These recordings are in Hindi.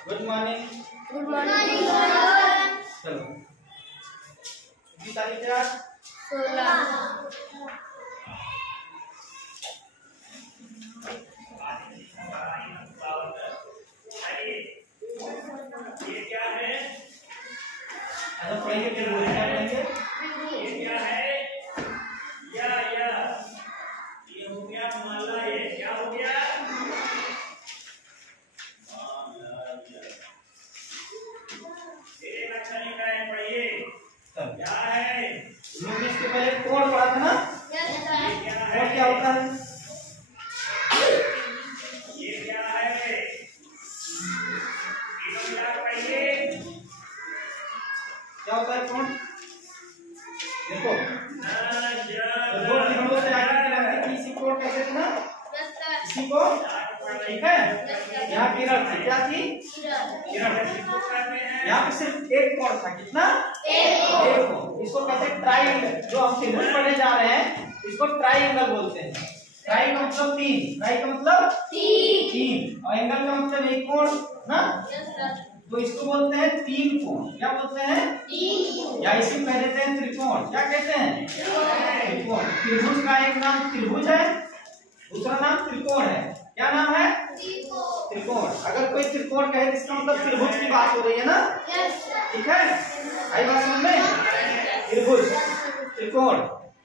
Good morning. Good morning. चलो कितनी तारीख है आज? 16। ये क्या है? अच्छा पढ़ेंगे फिर वो क्या पढ़ेंगे? ये क्या है? ये हो गया माला। ये क्या हो गया? एक अच्छा लिखा है, पढ़िए क्या है? लोग इसके पहले कोण पढ़ा था ना? कोण क्या होता है? ये क्या है? पढ़िए क्या होता है कोण? देखो दो किरणों से आगे लंबी इसी कोण कहते थे ना? इसी को ठीक है। यहाँ किरण थी, क्या थी? किरण। यहाँ पे सिर्फ एक कोण था, कितना? एक कोण। इसको कहते हैं ट्राइंगल। जो हम त्रिभुज पढ़ने जा रहे हैं इसको ट्राइंगल बोलते हैं। ट्राई का मतलब तीन, ट्राई का मतलब तीन और एंगल का मतलब एक कोण ना। तो इसको बोलते हैं तीन कोण। क्या बोलते हैं? या इसी कह देते हैं त्रिकोण। क्या कहते हैं? त्रिकोण। त्रिभुज का एक नाम त्रिभुज है, दूसरा नाम त्रिकोण है। क्या नाम है? त्रिकोण। अगर कोई त्रिकोण कहे तो इसका मतलब त्रिभुज की बात हो रही है ना? ठीक है, आई बात समझ में? त्रिभुज, त्रिकोण,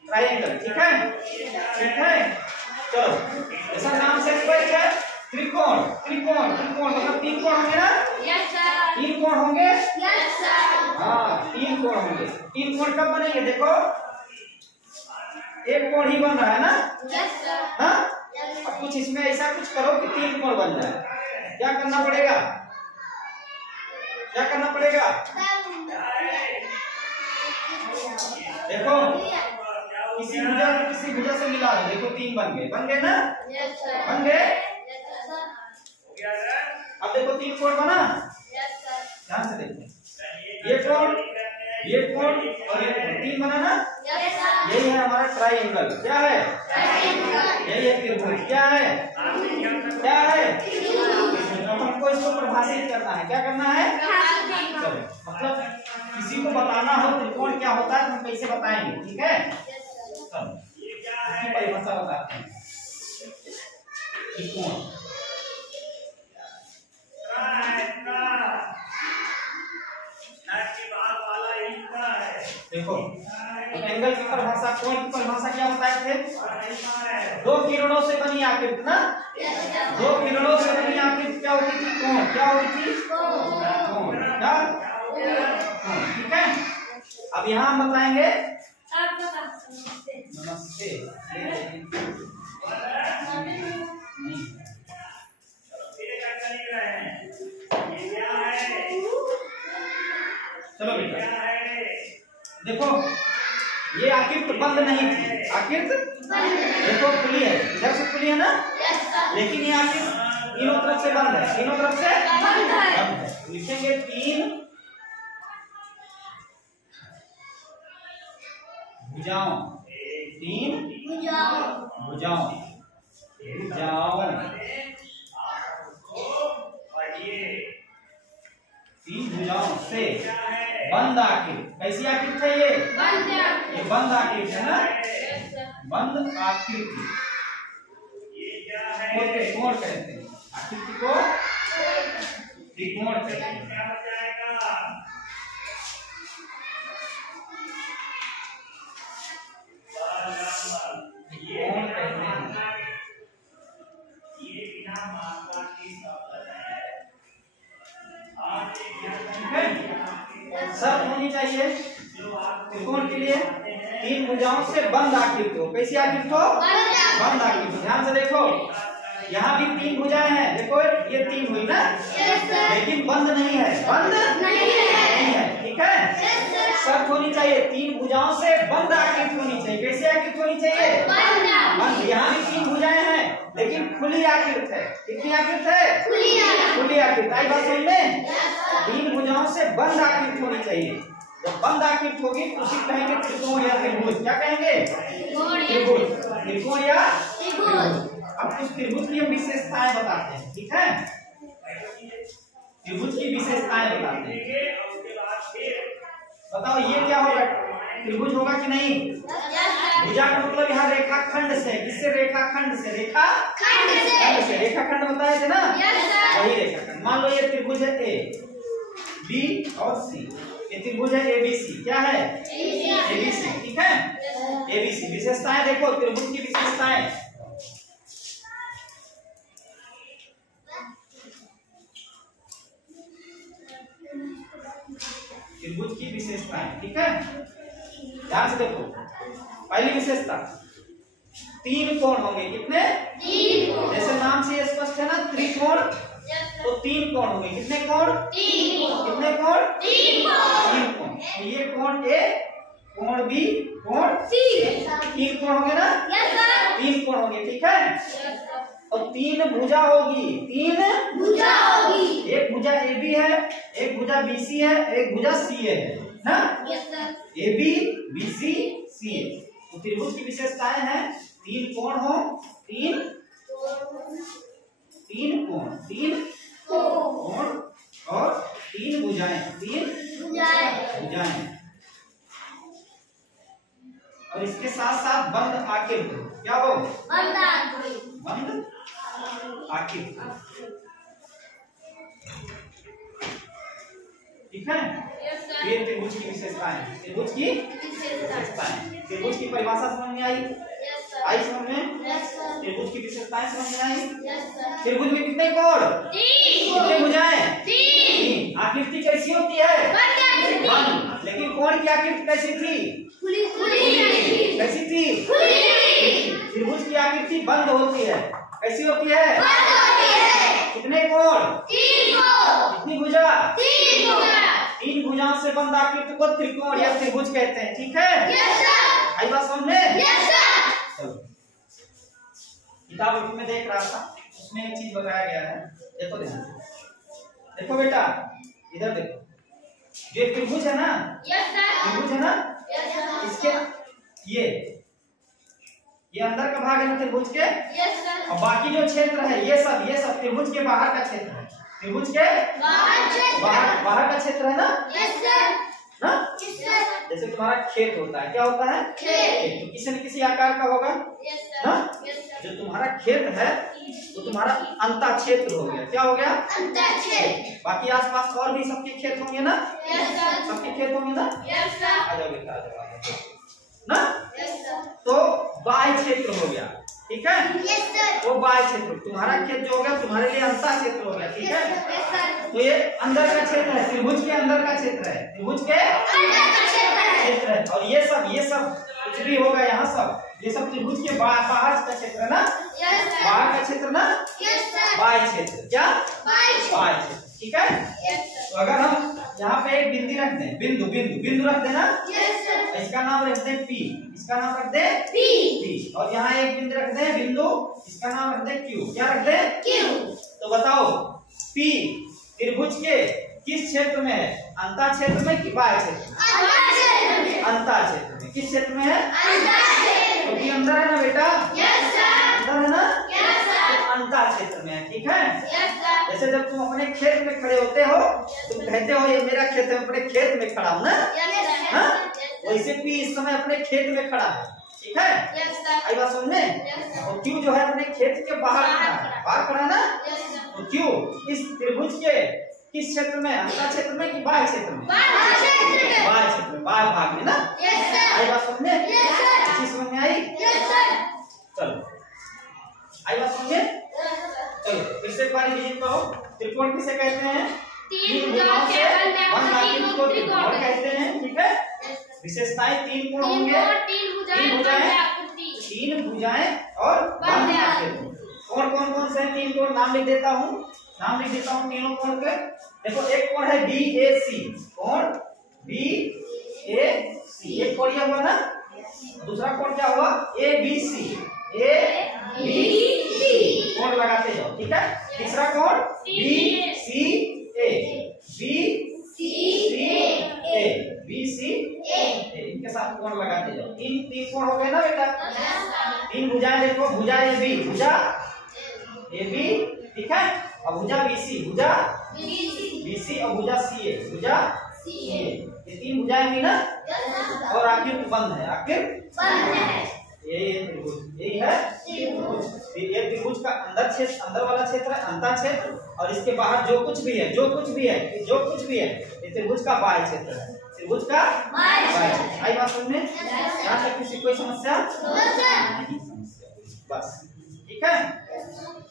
ट्रायंगल। ठीक है, ठीक है। चलो ऐसा नाम से स्पष्ट है। त्रिकोण, त्रिकोण, त्रिकोण मतलब तीन कोण होंगे ना? तीन कोण होंगे। हाँ, तीन कोण होंगे। तीन कोण कब बनेंगे? देखो एक कोण ही बन रहा है ना? हाँ, अब कुछ इसमें ऐसा कुछ करो कि तीन कोण बन जाए। क्या करना पड़ेगा? क्या करना पड़ेगा? देखो किसी भुजा से मिला दो। देखो तीन बन गए। बन गए ना? बन गए। अब देखो तीन कोण बना। ध्यान से देखो, ये कोण, ये कोण और ये कोण, तीन बना ना? यही है हमारा ट्राइंगल। क्या है? यही है त्रिभुज। क्या है? क्या है? तो हमको इसको परिभाषित करना है। क्या करना है? चलो मतलब किसी को बताना हो त्रिकोण क्या होता है तो हम कैसे बताएंगे? ठीक है, चलो इसकी परिभाषा बताते हैं। त्रिकोण देखो, एंगल की परिभाषा, कोण की परिभाषा क्या बताए थे? दो किरणों से बनी आकृति ना? दो किरणों से बनी आकृति क्या होती थी? कोण। क्या होती थी? कोण। क्या? ठीक है। अब यहाँ हम बताएंगे। नमस्ते। चलो बेटा देखो, ये आकृति बंद नहीं थी। आकृति देखो खुली है, इधर से खुली है ना? लेकिन ये आकृति तीनों तरफ से बंद है। तीनों तरफ से बंद है। लिखेंगे तीन भुजाओं। तीन भुजाओं, तीन भुजाओं से बंद आकृति। कैसी आकृति है ये? ये बंद आकृति है ना? बंद आकृति को त्रिकोण कहते हैं। आकृति को त्रिकोण कहते हैं। शर्त होनी चाहिए त्रिकोण के लिए तीन भुजाओं से बंद आकृति हो। कैसी आकृति हो? बंद आकृति। ध्यान से देखो, यहाँ भी तीन भुजाएं हैं। देखो ये तीन हुई ना? लेकिन बंद नहीं है। बंद नहीं है। ठीक है, शर्त होनी चाहिए तीन भुजाओं से बंद आकृति होनी चाहिए। कैसी आकृति होनी चाहिए? बंद। यहाँ भी तीन भुजाएं हैं लेकिन खुली आकृति है। कितनी आकृति है? खुली आकृति। आई बात समझ में? तीन भुजाओं से बंद आकृति होनी चाहिए। जब बंद आकृति होगी तो उसी कहेंगे त्रिकोण या त्रिभुज। क्या कहेंगे? त्रिभुज, त्रिकोण या त्रिभुज। अब कुछ त्रिभुज की हम विशेषताएं बताते हैं। ठीक है, त्रिभुज की विशेषताएं बताते हैं। देंगे और उसके बाद फिर बताओ ये क्या होगा, त्रिभुज होगा कि नहीं? भुजा का मतलब यहाँ रेखाखंड से, किससे? रेखाखंड से, रेखाखंड से, रेखाखंड होता है ना, वही रेखाखंड। मान लो ये त्रिभुज है ए बी और सी, ये त्रिभुज है एबीसी, क्या है? एबीसी, ठीक है। एबीसी विशेषताएं देखो, त्रिभुज की विशेषताएं। त्रिभुज की विशेषताएं, ठीक है, ध्यान से देखो। पहली विशेषता, 3 कोण होंगे, कितने? 3 कोण। जैसे नाम से ये स्पष्ट है ना, त्रिकोण, तो 3 कोण होंगे। कितने कोण? 3 कोण। कितने कोण? 3 कोण। तो ये कोण ए, कोण बी, कोण सी, 3 कोण होंगे ना? 3 कोण होंगे, ठीक है। और 3 भुजा होगी, 3 भुजा होगी। एक भुजा ए बी है, एक भुजा बी सी है, एक भुजा सी है ना? ए बी बी सी सी। तो त्रिभुज की विशेषताएं हैं 3 कोण हो, 3 कोण और 3 भुजाएं, 3 भुजाएं। और इसके साथ साथ बंद आकृति, क्या हो? बंद आकृति। ठीक है। ये त्रिभुज की विशेषताएं, त्रिभुज की विशेषताएं। त्रिभुज की परिभाषा समझ में आई? आई समझ में? त्रिभुज की विशेषताएं समझ में आई? त्रिभुज में कितने कोण? 3। कितने भुजाएं? 3। आकृति कैसी होती है? बंद। लेकिन कोण की आकृति कैसी थी? कैसी थी? त्रिभुज की आकृति बंद होती है। कैसी होती है? कितने कोण? 3 कोण। कितनी भुजा? 3 भुजाओं से बंद आकृति को त्रिकोण या त्रिभुज कहते हैं, ठीक है। आई बात समझ में? चलो, किताब में देख रहा था, उसमें एक चीज बताया गया है, देखो ध्यान से। देखो बेटा, इधर देखो, जो त्रिभुज है ना, त्रिभुज है ना, इसके ये अंदर का भाग है ना त्रिभुज के, और बाकी जो क्षेत्र है ये सब त्रिभुज के बाहर का क्षेत्र है। त्रिभुज के बाहर का क्षेत्र है ना? ना? जैसे तुम्हारा खेत होता है, क्या होता है? खेत। तो किसी न किसी आकार का होगा ना? जो तुम्हारा खेत है तो तुम्हारा अंता क्षेत्र हो गया, क्या हो गया? अंता क्षेत्र। बाकी आसपास और भी सबके खेत होंगे ना? सबके खेत होंगे ना? आ जाओ बेटा, आ जाओ ना? तो बाह्य क्षेत्र हो गया, ठीक है। वो बाह्य क्षेत्र, तुम्हारा खेत जो हो गया तुम्हारे लिए अंता क्षेत्र हो गया, ठीक है। तो ये अंदर का क्षेत्र है, त्रिभुज के अंदर का क्षेत्र है, त्रिभुज के क्षेत्र है। और ये सब कुछ भी होगा यहाँ सब, ये सब त्रिभुज के बाहर का क्षेत्र है ना? बाहर का क्षेत्र ना? बाह्य क्षेत्र, क्या? बाह्य क्षेत्र, ठीक है। तो अगर हम यहाँ पे एक बिंदु रख दें, बिंदु रख देना, इसका नाम रख दें P, इसका नाम रख दें P, और यहाँ एक बिंदु रख दें बिंदु, इसका नाम रख दें Q, क्या रख दें? Q। तो बताओ P त्रिभुज के किस क्षेत्र में है? अंता क्षेत्र में कि बाह्य क्षेत्र में? अंता क्षेत्र में। किस क्षेत्र में है? तो P अंदर है ना बेटा? अंदर है ना? अंता क्षेत्र में है, ठीक है। जैसे जब तुम अपने खेत में खड़े होते हो, तुम कहते हो ये मेरा खेत है, अपने खेत में खड़ा हूं ना? वैसे भी इस समय अपने खेत में खड़ा है, ठीक है। आई बात समझ में? और क्यों जो है अपने खेत के बाहर खड़ा है ना? तो क्यों इस त्रिभुज के किस क्षेत्र में? अंता क्षेत्र में कि बाह्य क्षेत्र में? बाह्य क्षेत्र में, बाह्य भाग में ना? आई बात समझ में? समझ में आई? चलो, आई बात समझे? चलो फिर से एक बार रिवीजन करो। त्रिकोण किसे कहते हैं? 3 भुजाओं से बंद आकृति को त्रिकोण कहते हैं, ठीक है। विशेषताएं 3 कोण होंगे, 3 भुजाएं और बंद आकृति। कौन कौन से हैं 3 कोण? नाम लिख देता हूँ तीनों कोण के। देखो एक कोण है BAC, कोण BAC, एक कोण यह हुआ ना। दूसरा कोण क्या हुआ? ABC, कोण लगाते जाओ, ठीक है। तीसरा कोण BCA, इनके साथ कोण लगाते जाओ। 3 कोण हो गए ना बेटा? 3 भुजाएं देखो, भुजा AB, भुजा AB, ठीक है, और भुजा BC, भुजा BC, BC और भुजा CA, भुजा CA, ये तीन भुजाएं हुई ना। और आखिर बंद है, आखिर यही है त्रिभुज, यही है त्रिभुज। ये त्रिभुज का अंदर क्षेत्र, अंदर वाला क्षेत्र है अंतः क्षेत्र, और इसके बाहर जो कुछ भी है, जो कुछ भी है, जो कुछ भी है, ये त्रिभुज का बाह्य क्षेत्र है, त्रिभुज का बाह्य क्षेत्र। आई बात समझ में? यहाँ तक किसी कोई समस्या नहीं? समस्या बस, ठीक है।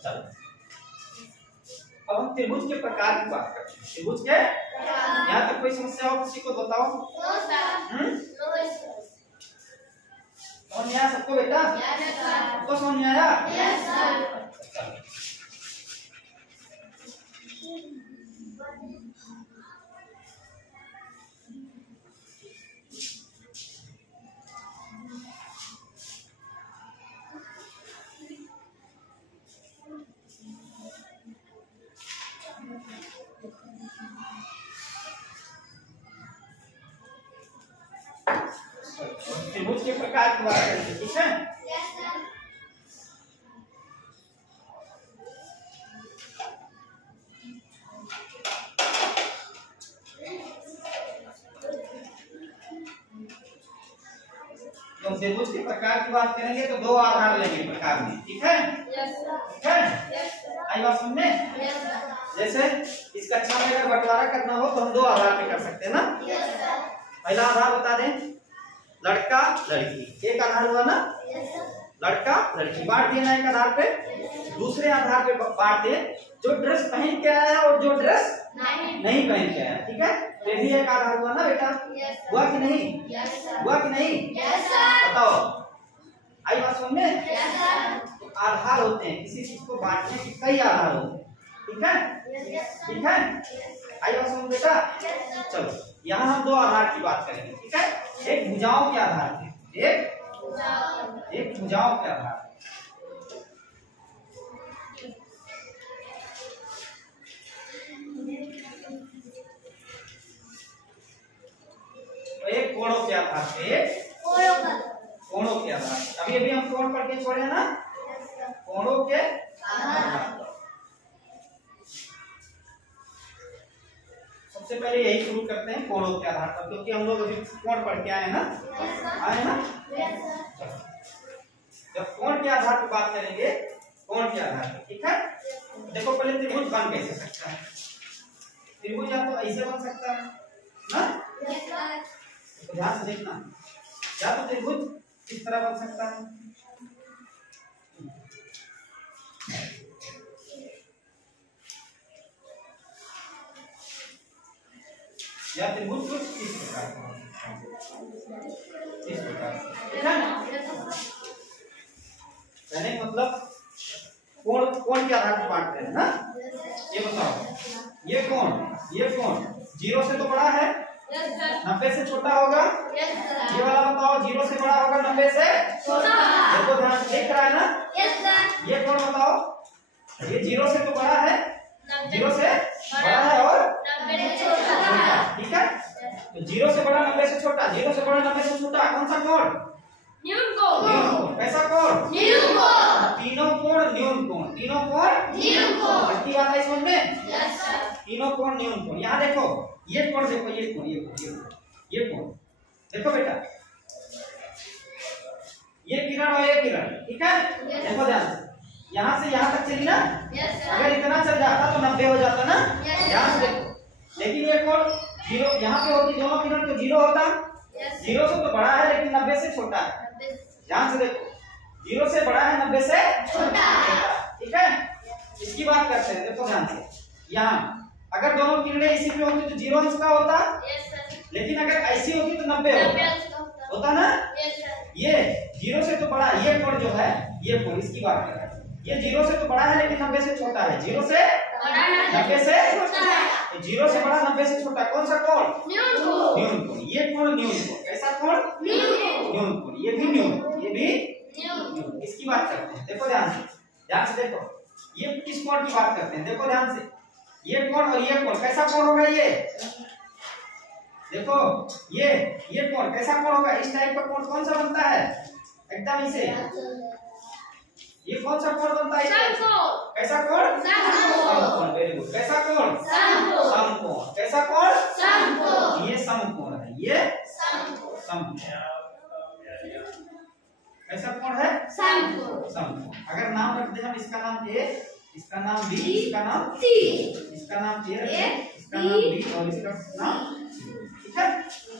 चलो अब हम त्रिभुज के प्रकार की बात करते हैं। त्रिभुज के यहाँ तक कोई समस्या हो किसी को बताओ? समझ में आया सबको बेटा? सबको समझ में आया? त्रिभुज के प्रकार की बात करेंगे, ठीक है। तो त्रिभुज के प्रकार की बात करेंगे तो दो आधार लेंगे प्रकार में, ठीक है। ठीक है, आई बात समझ में? जैसे इस कक्षा में अगर बंटवारा करना हो तो हम दो आधार पे कर सकते हैं ना। पहला आधार बता दें, लड़का लड़की, एक आधार हुआ ना, लड़का लड़की बांट दिए ना एक आधार पे। दूसरे आधार पे बांट दिए जो ड्रेस पहन के आया और जो ड्रेस नहीं पहन के आया, ठीक है। ये भी एक आधार हुआ ना बेटा, हुआ कि नहीं? हुआ कि नहीं? बताओ, आई बात समझ में? तो आधार होते हैं, किसी चीज को बांटने के कई आधार होते हैं, ठीक है। ठीक है, आई बात समझ बेटा? चलो यहाँ हम दो आधार की बात करेंगे, ठीक है। एक भुजाओं के आधार पे, एक भुजाओं के आधार पे। एक कोणों के आधार पे, कोणों के आधार पे। अभी अभी हम कोण पढ़ के छोड़े हैं ना, कोणों के आधार पर। सबसे पहले यही शुरू करते हैं कोणों के आधार पर, क्योंकि हम लोग अभी कोण पढ़ के आए ना, आए ना। जब कोण के आधार पर बात करेंगे, कोण के आधार पर, ठीक है। देखो पहले त्रिभुज बन कैसे सकता है। त्रिभुज या तो ऐसे बन सकता है ना, तो ध्यान से देखना, या तो त्रिभुज इस तरह बन सकता है, या त्रिभुज कुछ इस प्रकार ठीक है ना। कहने का मतलब कोण, कोण के आधार पर बांटते हैं ना। ये बताओ, ये कोण 0 से तो बड़ा है, 90 से छोटा होगा। ये वाला बताओ 0 से बड़ा होगा 90 से छोटा। देखो ध्यान से देख रहा है ना। ये कोण बताओ, ये 0 से तो बड़ा है, 0 से बड़ा है और 90 से छोटा, ठीक है। तो 0 से बड़ा 90 से छोटा, 0 से बड़ा 90 से छोटा, कौन सा कोण? न्यून कोण। कैसा कोण? न्यून कोण। तीनों कोण न्यून कोण, तीनों कोण न्यून कोण। अच्छी बात है समझ में? Yes sir. तीनों कोण न्यून कोण। यहाँ देखो, ये कोण देखो, ये कोण, ये कोण देखो बेटा, ये किरण और ये किरण, ठीक है। देखो ध्यान से, यहाँ से यहाँ तक चली ना। अगर इतना चल जाता तो 90 हो जाता ना। ध्यान से देखो, लेकिन ये कोण 0 यहाँ पे होती, दोनों किरण तो 0 होता। 0 से तो बड़ा है लेकिन 90 से छोटा है। ध्यान से देखो, 0 से बड़ा है 90 से छोटा है, ठीक है। इसकी बात करते हैं, देखो ध्यान से। यहाँ अगर दोनों किरणें इसी पे होती तो 0 अंश का होता, लेकिन अगर ऐसी होती तो 90 होता ना। ये 0 से तो बड़ा, ये कोण जो है, ये कोण, इसकी बात कर रहे हैं। ये 0 से तो बड़ा है लेकिन 90 से छोटा है। 0 से 90 से छोटा है, तो 0 से बड़ा 90 से छोटा, कौन सा कोण? न्यून कोण। ये कोण न्यून कोण। कैसा कोण? न्यून कोण। ये भी न्यून, ये भी न्यून। इसकी बात करते हैं, देखो ध्यान से देखो, ये किस कोण की बात करते हैं, देखो ध्यान से। ये कोण और ये कोण, कैसा कोण होगा? ये देखो, ये कोण कैसा कोण होगा? इस टाइप का कोण कौन सा बनता है? एकदम इसे, ये कौन सा कोण बनता है? कैसा कोण? समकोण। Very good. कैसा कोण? समकोण। समकोण। अगर नाम रखते हैं हम, इसका नाम ए, इसका नाम बी, इसका नाम सी, इसका नाम ए, इसका नाम बी और इसका नाम, ठीक है।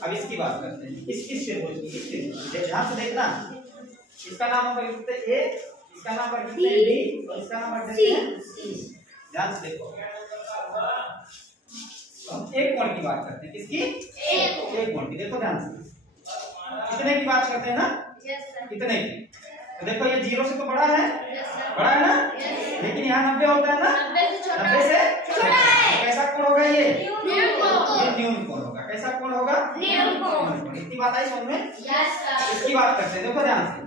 अब इसकी बात करते हैं, किस त्रिभुज की, ध्यान से देखना। इसका नाम हम लिखते हैं ए, इसका नाम लिखते हैं बी और इसका नाम लिखते हैं सी। ध्यान से देखो, हम एक कोण की बात करते हैं, किसकी, एक कोण की। देखो ध्यान से, कितने की बात करते हैं ना, कितने की। तो देखो ये 0 से तो बड़ा है, बड़ा है ना, लेकिन यहाँ 90 होता है ना, 90 से छोटा है। कैसा कोण होगा ये न्यून कोण होगा। कैसा कोण होगा, न्यून कोण। इतनी बात आई समझ में। इसकी बात करते हैं, देखो ध्यान से।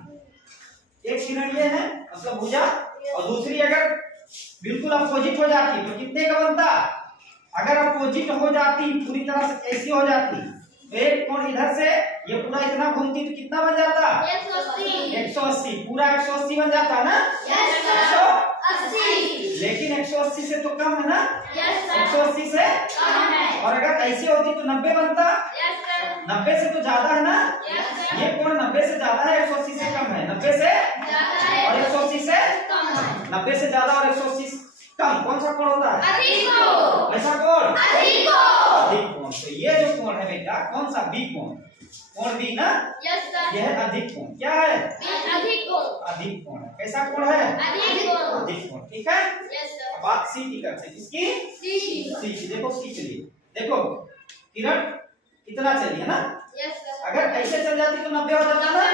एक किरण ये है मतलब भुजा, और दूसरी अगर बिल्कुल अपोजिट हो जाती तो कितने का बनता। अगर अपोजिट हो जाती, पूरी तरह से ऐसी हो जाती, तो एक कोण इधर से ये पूरा इतना घूमती तो कितना बन जाता, 180। पूरा 180 बन जाता ना, 180। लेकिन 180 से तो कम है ना, 180 से कम है। और अगर ऐसी होती तो 90 बनता, 90 से तो ज्यादा है ना। ये कोण 90 से ज्यादा है, 180 से कम है। 90 से और 180 से 90 से ज्यादा और 180 से कम कौन सा कोण होता है, ऐसा कोण, अधिक कोण। तो ये जो कोण है बेटा, कौन सा, बी कोण, कोण बी ना, यह है अधिक कोण। क्या है, अधिक कोण है। कैसा कोण है, अधिक कोण, ठीक है। अब बात सी की करते हैं, किसकी, सी की। देखो सी चलिए, देखो किरण कितना चली है ना, अगर ऐसे चल जाती तो 90 हो जाता ना,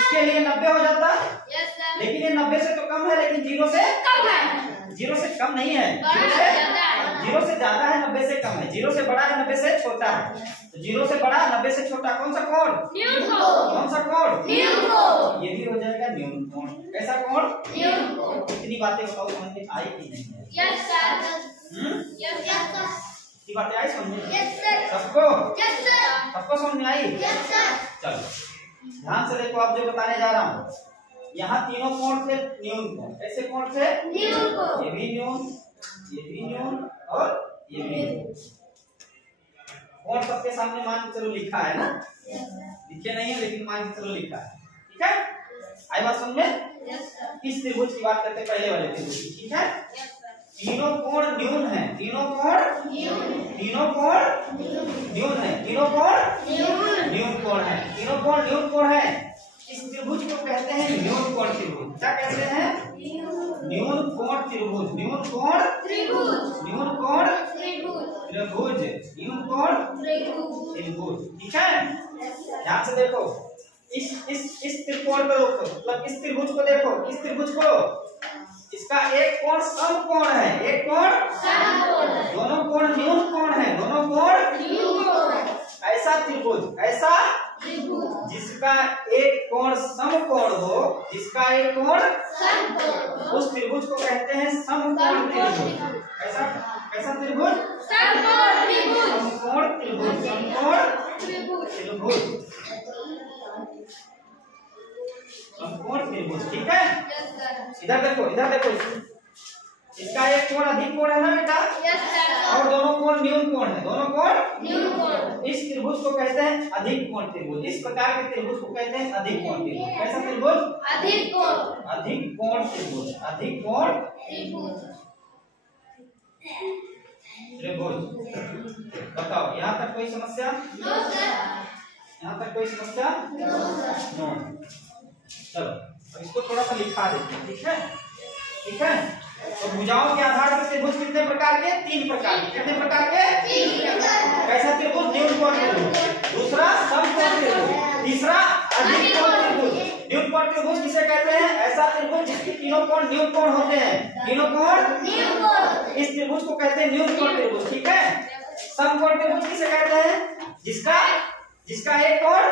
इसके लिए 90 हो जाता, लेकिन ये 90 से तो कम है, लेकिन 0 से कम है। 0 से कम नहीं है, 0 से ज्यादा है, 90 से कम है। 0 से बड़ा है, 90 से छोटा है। तो 0 से बड़ा, 90 से छोटा, कौन सा कोण, कौन सा कोण, ये भी हो जाएगा न्यून कोण। कैसा कोण, न्यून कोण। इतनी बातें बताओ समझ में आई कि नहीं है, ये बातें आई समझ में, सबको, सबको समझ में आई। चलो ध्यान से देखो, आप जो बताने जा रहा हूँ, यहाँ तीनों कोण थे न्यून कोण। ऐसे कोण थे, ये भी न्यून, ये भी न्यून और ये भी न्यून। कोण सबके सामने मान के चलो लिखा है ना, लिखे नहीं है लेकिन मान के चलो लिखा है, ठीक है। आई बात समझ में। किस त्रिभुज की बात करते हैं, पहले वाले त्रिभुज की, ठीक है। तीनों कोण न्यून है, तीनों कोण न्यून है, तीनों कोण न्यून कोण है, तीनों कोण न्यून कोण है। इस त्रिभुज को कहते हैं न्यून कोण त्रिभुज। क्या कहते हैं, न्यून कोण त्रिभुज, न्यून कोण त्रिभुज, न्यून कोण त्रिभुज, न्यून कोण त्रिभुज, ठीक है। ध्यान से देखो, इस त्रिकोण को मतलब इस त्रिभुज को देखो, इस त्रिभुज को, इसका एक कोण समकोण है, एक कोण समकोण है, दोनों कोण न्यून कोण है, दोनों कोण न्यून कोण है। ऐसा त्रिभुज, ऐसा त्रिभुज जिसका एक कोण समकोण हो, जिसका एक कोण समकोण, उस त्रिभुज को कहते हैं समकोण त्रिभुज। ऐसा कैसा त्रिभुज, समकोण त्रिभुज, समकोण त्रिभुज, समकोण त्रिभुज, समकोण त्रिभुज, ठीक है। इधर देखो, इधर देखो, इसका एक कोण अधिक कोण है ना बेटा, और दोनों कोण न्यून कोण है, दोनों कोण न्यून कोण। इस त्रिभुज को कहते हैं अधिक कोण त्रिभुज। इस प्रकार के त्रिभुज को कहते हैं अधिक कोण त्रिभुज। कैसा त्रिभुज, अधिक कोण, अधिक कोण त्रिभुज, अधिक कोण त्रिभुज। बताओ यहाँ तक कोई समस्या, यहाँ तक कोई समस्या, नो। चलो इसको थोड़ा सा लिखा देते हैं, ठीक है, ठीक है। तो भुजाओं के आधार पर त्रिभुज कितने प्रकार के, 3 प्रकार के। कितने प्रकार के, 3 प्रकार। कैसा त्रिभुज, न्यून कोण त्रिभुज, दूसरा समकोण त्रिभुज, तीसरा अधिक कोण त्रिभुज। न्यून कोण त्रिभुज किसे कहते हैं, ऐसा त्रिभुज जिसके तीनों कोण न्यून कोण होते हैं, तीनों कोण न्यून कोण, इस त्रिभुज को कहते हैं न्यून कोण त्रिभुज, ठीक है। समकोण त्रिभुज किसे कहते हैं, जिसका एक कोण,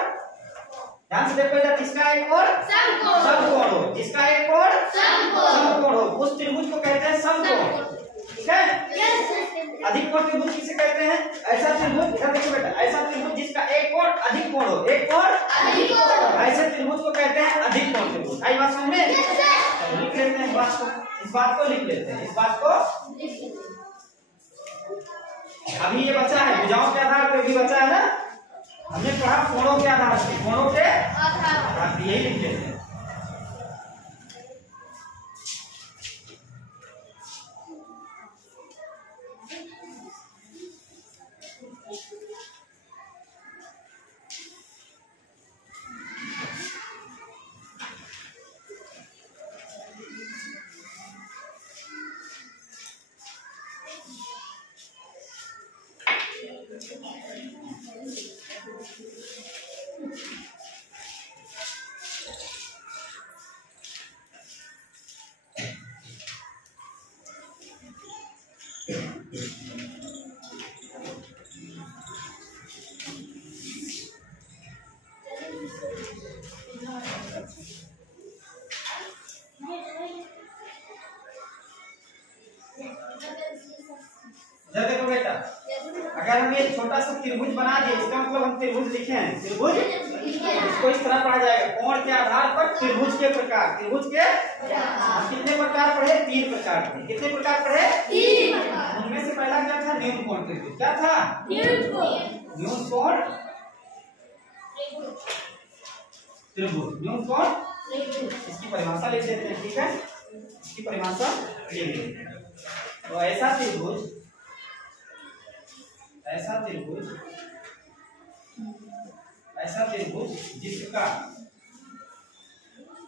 ध्यान से देखो इधर, जिसका एक कोण समकोण हो, जिसका एक कोण समकोण हो, उस त्रिभुज को कहते हैं समकोण, ठीक है। अधिक कोण त्रिभुज किसे कहते हैं, ऐसा त्रिभुज, इधर देखो बेटा, ऐसा त्रिभुज जिसका एक कोण अधिक कोण हो, एक कोण अधिक कोण, ऐसे त्रिभुज को कहते हैं अधिक कोण त्रिभुज। आई बात समझ में। चलो लिख लेते हैं इस बात को, इस बात को लिख लेते हैं, इस बात को। अभी ये बचा है भुजाओं के आधार पर, भी बचा है ना, हमने पढ़ा कोणों के आधार से, कोणों के आधार पर, यही लिख लेते हैं। देखो बेटा, अगर हम एक छोटा सा त्रिभुज बना दिए, इसका मतलब हम त्रिभुज लिखे हैं। त्रिभुज इसको इस तरह पढ़ा जाएगा, कोण के आधार पर त्रिभुज के प्रकार। त्रिभुज के कितने प्रकार पढ़े? 3 प्रकार थे। कितने प्रकार पढ़े? 3। उनमें से पहला क्या था? न्यून कोण त्रिभुज। क्या था? न्यून कोण त्रिभुज। न्यून कोण त्रिभुज। इसकी परिभाषा लिख देते हैं, ठीक है? इसकी परिभाषा लिख देते हैं। तो ऐसा त्रिभुज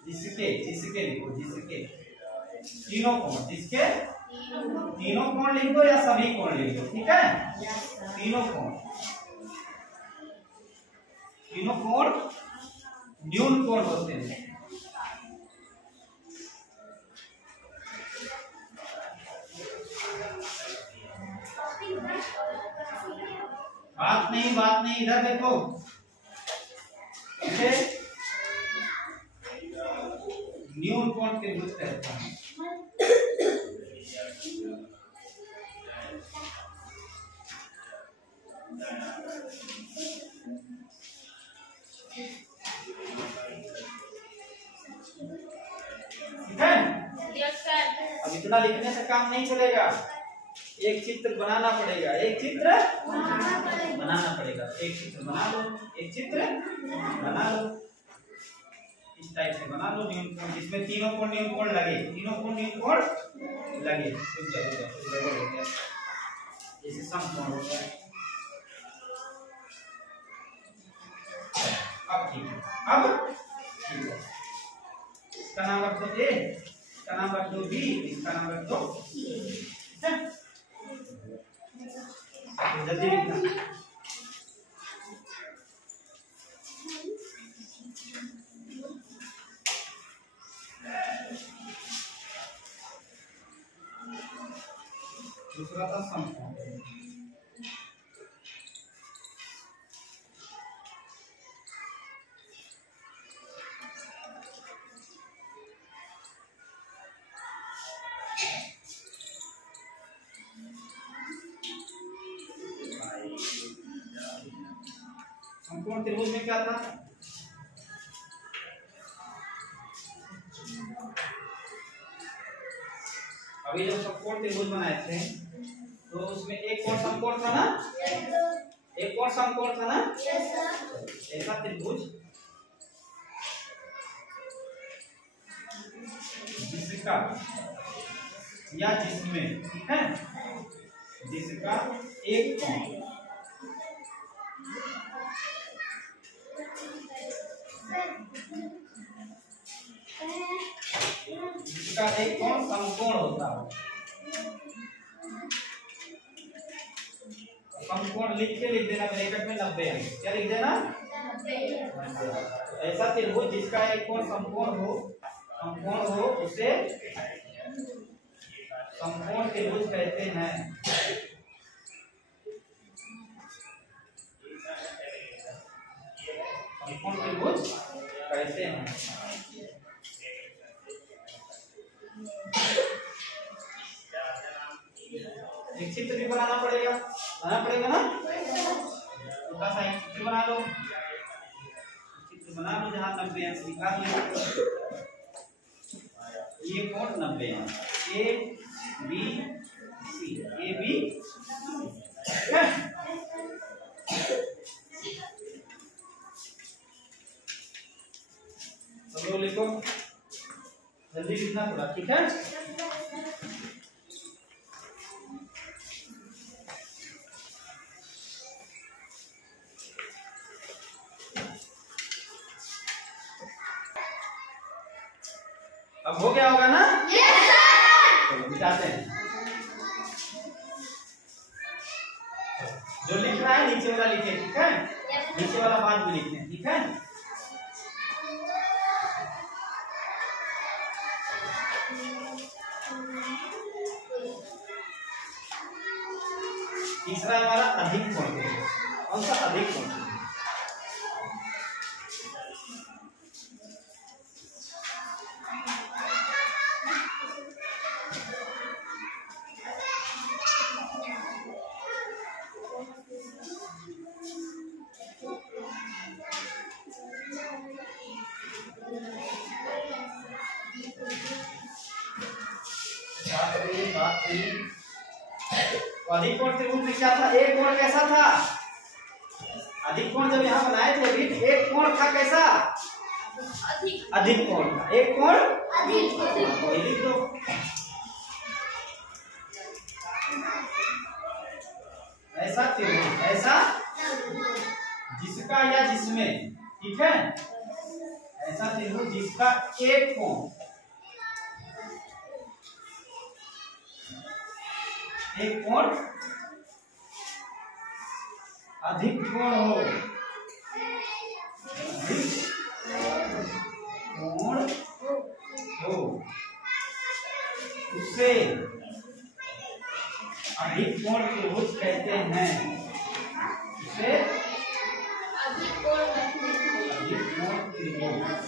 जिसके लिखो, जिसके तीनों कोण, जिसके तीनों कोण लिख दो या सभी कोण लिख दो, ठीक है? तीनों कोण न्यून कोण होते हैं। बात नहीं, इधर देखो। इसे न्यून कोण त्रिभुज कहते हैं। ठीक है? अब इतना लिखने से काम नहीं चलेगा, एक चित्र बनाना पड़ेगा। एक चित्र बनाना पड़ेगा। एक चित्र बना लो, एक चित्र बना लो, इस टाइप से बना लो। न्यून कोण जिसमें तीनों कोण न्यून कोण लगे, तीनों कोण न्यून कोण लगे। जैसे समकोण हो गया। अब ठीक है, अब ठीक है। इसका नाम रख दो ए, इसका नाम रख दो बी, इसका नाम रख दो सी। जल्दी लिखना। दूसरा था समकोण। समकोण त्रिभुज में क्या था? अभी जब समकोण त्रिभुज बनाए थे तो उसमें एक कोण समकोण था ना? एक कोण समकोण था ना? ऐसा त्रिभुज जिसका या जिसमें, ठीक है, जिसका एक कोण जिसका एक कोण समकोण होता है। समकोण लिख देना ब्रैकेट में 90 अंक। क्या लिख देना? 90। ऐसा त्रिभुज जिसका एक कोण समकोण हो उसे समकोण त्रिभुज कहते हैं। समकोण त्रिभुज कहते हैं। एक चित्र भी बनाना पड़ेगा ना? छोटा सा एक चित्र बना लो, जहां 90 अंश निकाल लो। ये कोण 90 अंश, A B C, A B है। सब लोग लिखो, जल्दी लिखना थोड़ा, ठीक है? अब हो गया होगा ना? Yes sir. चलो मिटाते हैं। जो लिख रहा है नीचे वाला लिखे, ठीक है? नीचे वाला बाद में लिखे, ठीक है? तीसरा हमारा अधिक कोण त्रिभुज। कौन सा? अधिक कोण त्रिभुज। अधिक कोण त्रिभुज में क्या था? एक कोण कैसा था? अधिक कोण जब यहाँ बनाए थे अभी, एक कोण था कैसा? अधिक कोण था। एक कोण अधिक। तो ऐसा त्रिभुज, ऐसा जिसका या जिसमें, ठीक है, ऐसा त्रिभुज जिसका एक कोण अधिक कोण हो, अधिक कोण हो, उसे अधिक कोण त्रिभुज कहते हैं। उसे अधिक कोण त्रिभुज।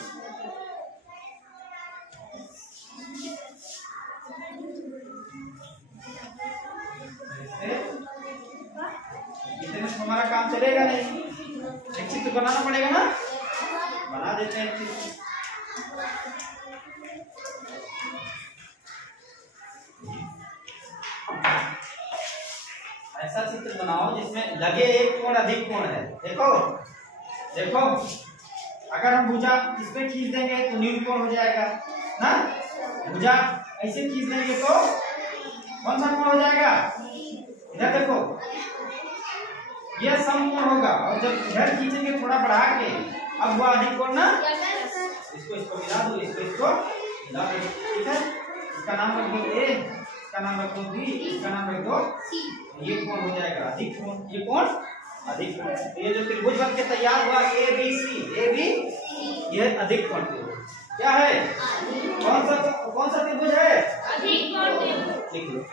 इतने में हमारा काम चलेगा नहीं, एक चित्र बनाना पड़ेगा ना, बना देते हैं चित्र। ऐसा चित्र बनाओ जिसमें लगे एक कोण अधिक कोण है। देखो देखो, अगर हम भुजा इसमें खींच देंगे तो न्यून कोण हो जाएगा ना, भुजा ऐसे खींच देंगे तो कौन सा कोण हो जाएगा? इधर देखो, यह समकोण होगा, और जब इधर खींचेंगे थोड़ा बढ़ा के, अब वो अधिक कोण ना, इसको मिला दो, इसको मिला दो, ठीक है। इसका नाम रख दो ए, इसका नाम रख दो बी, इसका नाम रख दो सी। ये कोण हो जाएगा अधिक कोण, ये कोण अधिक कोण। ये जो त्रिभुज बन के तैयार हुआ ए बी सी, ये अधिक कोण क्या है? कौन सा त्रिभुज है? अधिक कोण त्रिभुज। लिख लो।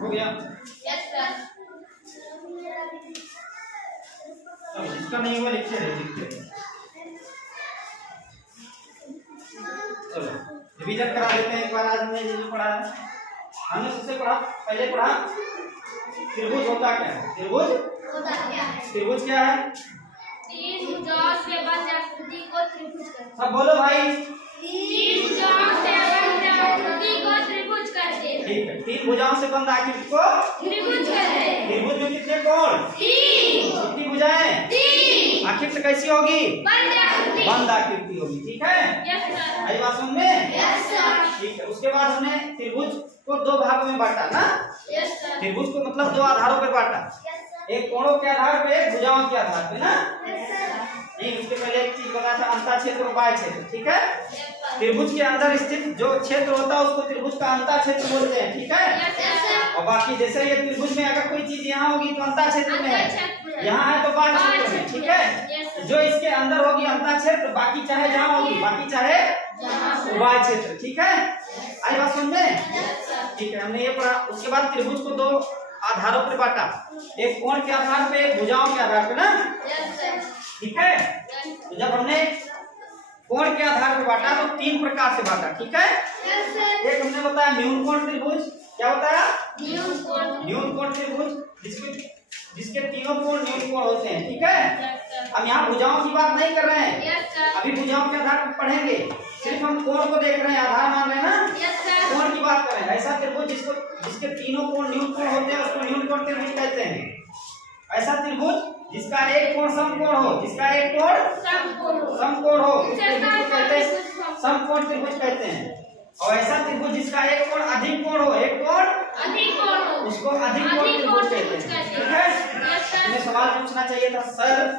हो गया? Yes sir. चलो, जिसका नहीं हुआ लिखते रहे। चलो रिवीजन करा लेते हैं एक बार। आज हमने जो पढ़ा है, हमने सबसे पहले पढ़ा त्रिभुज होता क्या है? त्रिभुज क्या है? तीन भुजाओं से बंध आकृति को त्रिभुज कहते हैं। सब बोलो भाई। तीन भुजाओं से बंध आकृति को त्रिभुज कहते हैं। ठीक है, तीन भुजाओं से बंध आकृति को त्रिभुज कहते हैं। त्रिभुज में कितने कोण? तीन। कितनी भुजाएं? तीन। आकृति कैसी होगी? बंध आकृति होगी, ठीक है। Yes sir. आई बात समझ में? Yes sir. ठीक है, उसके बाद हमने त्रिभुज को दो भागों में बांटा ना। Yes sir. त्रिभुज को मतलब दो आधारों पर बांटा, एक कोणों के आधार पे, एक भुजाओं के आधार पे ना। नहीं, उसके पहले एक चीज बताया था, अंतः क्षेत्र और बाह्य क्षेत्र, ठीक है। त्रिभुज के अंदर स्थित जो क्षेत्र होता है उसको त्रिभुज का अंतः क्षेत्र बोलते हैं, ठीक है। और बाकी जैसे ये त्रिभुज में अगर कोई चीज यहाँ होगी तो अंतः क्षेत्र में है, यहाँ है तो बाह्य क्षेत्र में, ठीक है। जो इसके अंदर होगी अंतः क्षेत्र, बाकी चाहे जहाँ होगी, बाकी चाहे बाह्य क्षेत्र, ठीक है। आई बात समझ में? ठीक है, हमने ये पढ़ा। उसके बाद त्रिभुज को दो आधारों पर बांटा, एक कोण के आधार पे, एक भुजाओं के आधार पे ना, ठीक है। तो जब हमने कोण के आधार पर बांटा तो तीन प्रकार से बांटा, ठीक है। एक हमने बताया न्यून कोण त्रिभुज। क्या बताया? न्यून कोण त्रिभुज, जिसके तीनों कोण न्यून कोण होते हैं, ठीक है। हम यहाँ भुजाओं की बात नहीं कर रहे हैं, अभी भुजाओं के आधार पर पढ़ेंगे, सिर्फ हम कोण को देख रहे हैं, आधार मान रहे हैं ना, कोण की बात कर रहे हैं। ऐसा त्रिभुज जिसके तीनों कोण न्यून कोण होते हैं उसको न्यून कोण त्रिभुज कहते हैं। ऐसा त्रिभुज जिसका एक कोण समकोण हो, जिसका एक कोण समकोण हो, उस त्रिभुज को कहते हैं समकोण त्रिभुज कहते हैं। और ऐसा त्रिभुज जिसका एक कोण अधिक कोण हो, एक कोण अधिक कोण हो, उसको अधिक कोण त्रिभुज कहते हैं, ठीक है। तुम्हें सवाल पूछना चाहिए था, सर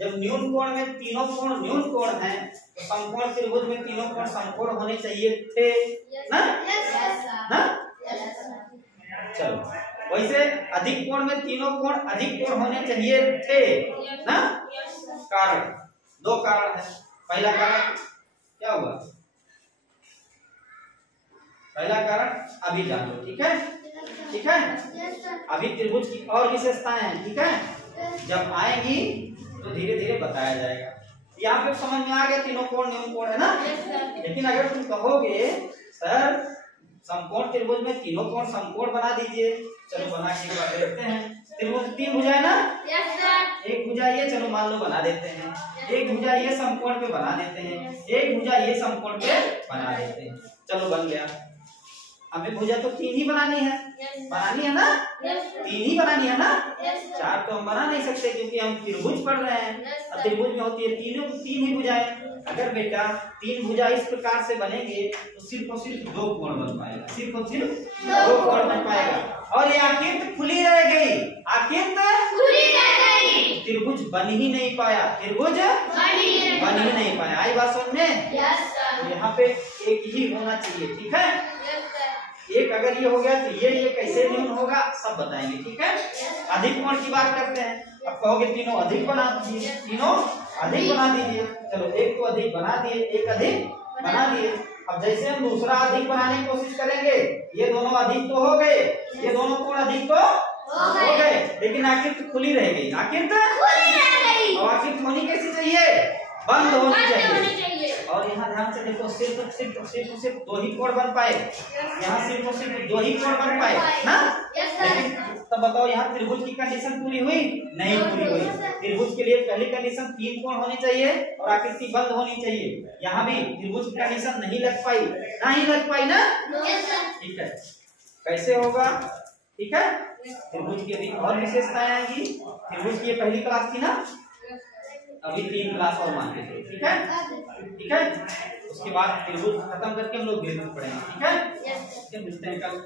जब न्यून कोण में तीनों कोण न्यून कोण हैं तो समकोण त्रिभुज में तीनों कोण समकोण होने चाहिए थे ना? चलो वैसे अधिक कोण में तीनों कोण अधिक कोण होने चाहिए थे ना। कारण, दो कारण है। पहला कारण क्या हुआ, पहला कारण अभी जान लो, ठीक है, ठीक है। अभी त्रिभुज की और विशेषताएं हैं, ठीक है, जब आएंगी तो धीरे धीरे बताया जाएगा। यहाँ पे समझ में आ गया तीनों कोण न्यून कोण है ना। लेकिन अगर तुम कहोगे सर समकोण त्रिभुज में तीनों कोण समकोण बना दीजिए, चलो बना के एक बार देखते हैं। त्रिभुज तीन भुजा है ना, एक भुजा ये चलो मान लो बना देते हैं, एक भुजा ये समकोण पे बना देते हैं, एक भुजा ये समकोण पे बना देते हैं, चलो बन गया। हमें भुजा तो तीन ही बनानी है, बनानी है ना, तीन ही बनानी है ना, चार तो हम बना नहीं सकते क्योंकि हम त्रिभुज पढ़ रहे हैं। और त्रिभुज में होती है तीन ही भुजाएं। अगर बेटा तीन भुजा इस प्रकार से बनेंगे तो सिर्फ और सिर्फ दो कोण बन पाएगा, सिर्फ और सिर्फ दो कोण बन पाएगा। और ये आकृति खुली रह गई, आकृति खुली रह गई, त्रिभुज बन ही नहीं पाया, त्रिभुज बन ही नहीं पाया। आई बात समझ में? तो यहाँ पे एक ही होना चाहिए, ठीक है। एक अगर ये हो गया तो ये कैसे न्यून होगा सब बताएंगे, ठीक है। अधिक कोण की बात करते हैं। अब कहोगे तीनों अधिक बना दीजिए, तीनों अधिक बना दीजिए, चलो एक तो अधिक बना दिए, एक अधिक बना दिए। अब जैसे हम दूसरा अधिक बनाने की कोशिश करेंगे, ये दोनों अधिक तो हो गए, ये दोनों कोण अधिक तो हो गए, लेकिन आकृति खुली रह गई, आकृति और आकृति होनी कैसी चाहिए, बंद होनी चाहिए। और यहाँ ध्यान से देखो सिर्फ दो ही कोण बन पाए, यहाँ सिर्फ दो ही कोण बन पाए ना। लेकिन तब बताओ यहाँ त्रिभुज की कंडीशन पूरी हुई नहीं, पूरी हुई। त्रिभुज के लिए पहली कंडीशन तीन कोण होनी चाहिए और आकृति बंद होनी चाहिए। यहाँ भी त्रिभुज की कंडीशन नहीं लग पाई, नहीं लग पाई ना, ठीक है। कैसे होगा, ठीक है। त्रिभुज की अभी और विशेषताएं आएंगी। त्रिभुज की पहली क्लास थी ना, अभी 3 क्लास और मान के, ठीक है, ठीक है। उसके बाद त्रिभुज खत्म करके हम लोग त्रिभुज पढ़ेंगे, ठीक है। मिलते हैं कल।